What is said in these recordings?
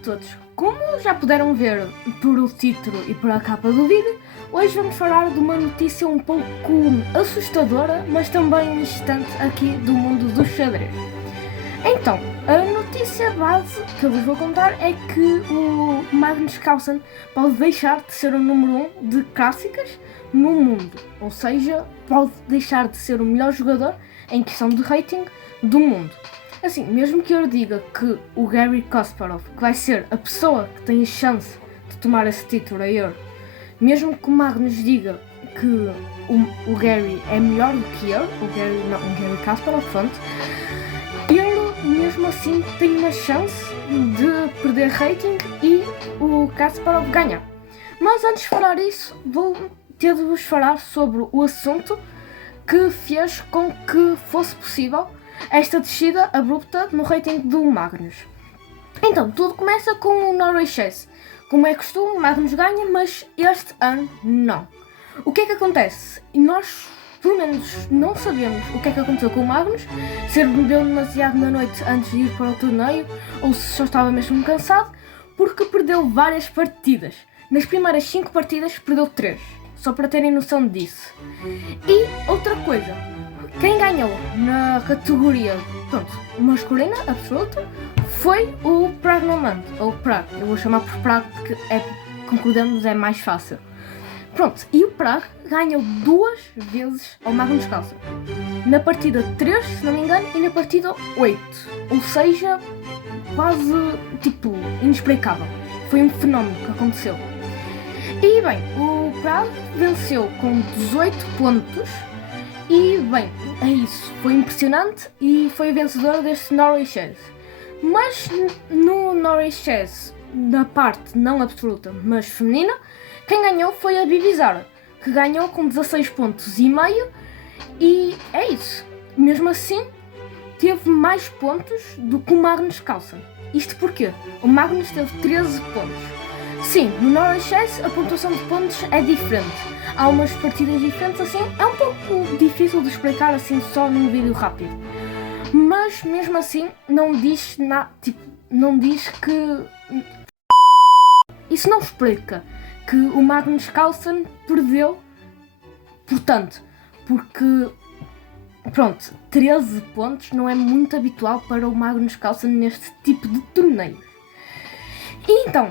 todos! Como já puderam ver por o título e por a capa do vídeo, hoje vamos falar de uma notícia um pouco assustadora, mas também excitante aqui do mundo do xadrez. Então, a notícia base que eu vos vou contar é que o Magnus Carlsen pode deixar de ser o número 1 de clássicas no mundo, ou seja, pode deixar de ser o melhor jogador em questão de rating do mundo. Assim, mesmo que eu diga que o Garry Kasparov, que vai ser a pessoa que tem a chance de tomar esse título a Euro, mesmo que o Magnus diga que o Garry é melhor do que eu, o Garry Kasparov, pronto, ele mesmo assim tem uma chance de perder rating e o Kasparov ganhar. Mas antes de falar isso, vou ter de vos falar sobre o assunto que fez com que fosse possível esta descida abrupta no rating do Magnus. Então, tudo começa com o Norway Chess. Como é costume, o Magnus ganha, mas este ano não. O que é que acontece? E nós, pelo menos, não sabemos o que é que aconteceu com o Magnus, se ele bebeu demasiado na noite antes de ir para o torneio, ou se só estava mesmo cansado, porque perdeu várias partidas. Nas primeiras 5 partidas, perdeu 3. Só para terem noção disso. E outra coisa, quem ganhou na categoria masculina absoluta foi o Pragnomant, ou Prag. Eu vou chamar por Prag porque concordamos, é mais fácil. Pronto, e o Prag ganhou 2 vezes ao Magnus Carlsen. Na partida 3, se não me engano, e na partida 8. Ou seja, quase, inexplicável. Foi um fenómeno que aconteceu. E bem, o Prag venceu com 18 pontos. E bem, é isso. Foi impressionante e foi a vencedora deste Norway Chess. Mas no Norway Chess, na parte não absoluta, mas feminina, quem ganhou foi a Bibi Zara, que ganhou com 16 pontos e meio, e é isso. Mesmo assim, teve mais pontos do que o Magnus Carlsen. Isto porquê? O Magnus teve 13 pontos. Sim, no Norway Chess a pontuação de pontos é diferente. Há umas partidas diferentes, assim, é um pouco difícil de explicar assim só num vídeo rápido. Mas mesmo assim não diz nada, não diz que... Isso não explica que o Magnus Carlsen perdeu, portanto, porque, pronto, 13 pontos não é muito habitual para o Magnus Carlsen neste tipo de torneios. E então,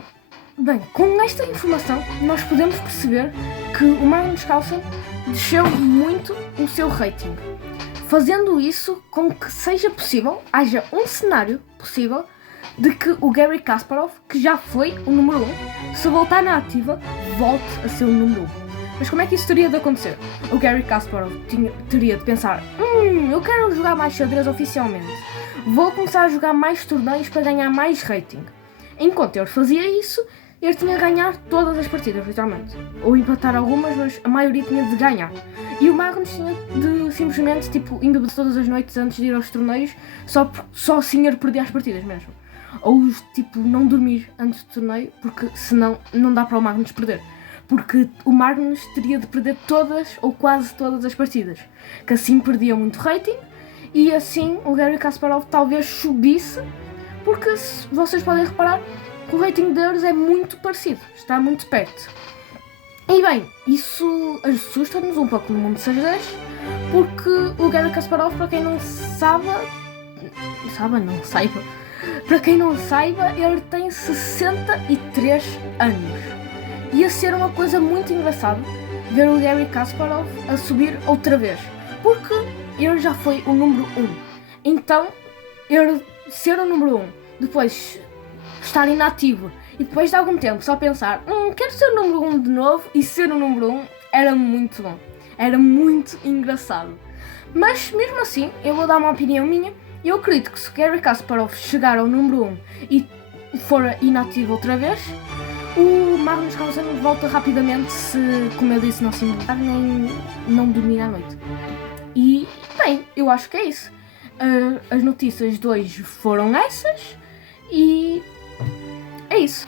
bem, com esta informação nós podemos perceber que o Magnus Carlsen desceu muito o seu rating, fazendo isso com que seja possível, haja um cenário possível de que o Garry Kasparov, que já foi o número 1, se voltar na ativa, volte a ser o número 1. Mas como é que isso teria de acontecer? O Garry Kasparov teria de pensar: eu quero jogar mais xadrez oficialmente, vou começar a jogar mais torneios para ganhar mais rating. Enquanto ele fazia isso, ele tinha de ganhar todas as partidas, literalmente. Ou empatar algumas, mas a maioria tinha de ganhar. E o Magnus tinha de simplesmente, embeber todas as noites antes de ir aos torneios, só assim ele perdia as partidas mesmo. Ou, não dormir antes do torneio, porque senão não dá para o Magnus perder. Porque o Magnus teria de perder todas ou quase todas as partidas. Que assim perdia muito rating, e assim o Garry Kasparov talvez subisse, porque vocês podem reparar que o rating deles é muito parecido, está muito perto. E bem, isso assusta-nos um pouco no mundo de xadrez, porque o Garry Kasparov, para quem não saiba, ele tem 63 anos. Ia ser uma coisa muito engraçada ver o Garry Kasparov a subir outra vez, porque ele já foi o número 1. Então, ele ser o número 1, depois estar inativo e depois de algum tempo só pensar: quero ser o número 1 de novo, e ser o número 1 era muito bom, era muito engraçado. Mas mesmo assim, eu vou dar uma opinião minha. Eu acredito que se o Garry Kasparov chegar ao número 1 e for inativo outra vez, o Magnus Carlsen volta rapidamente se, como eu disse, não se imobilizar nem não dormir à noite. E bem, eu acho que é isso. As notícias de hoje foram essas e é isso.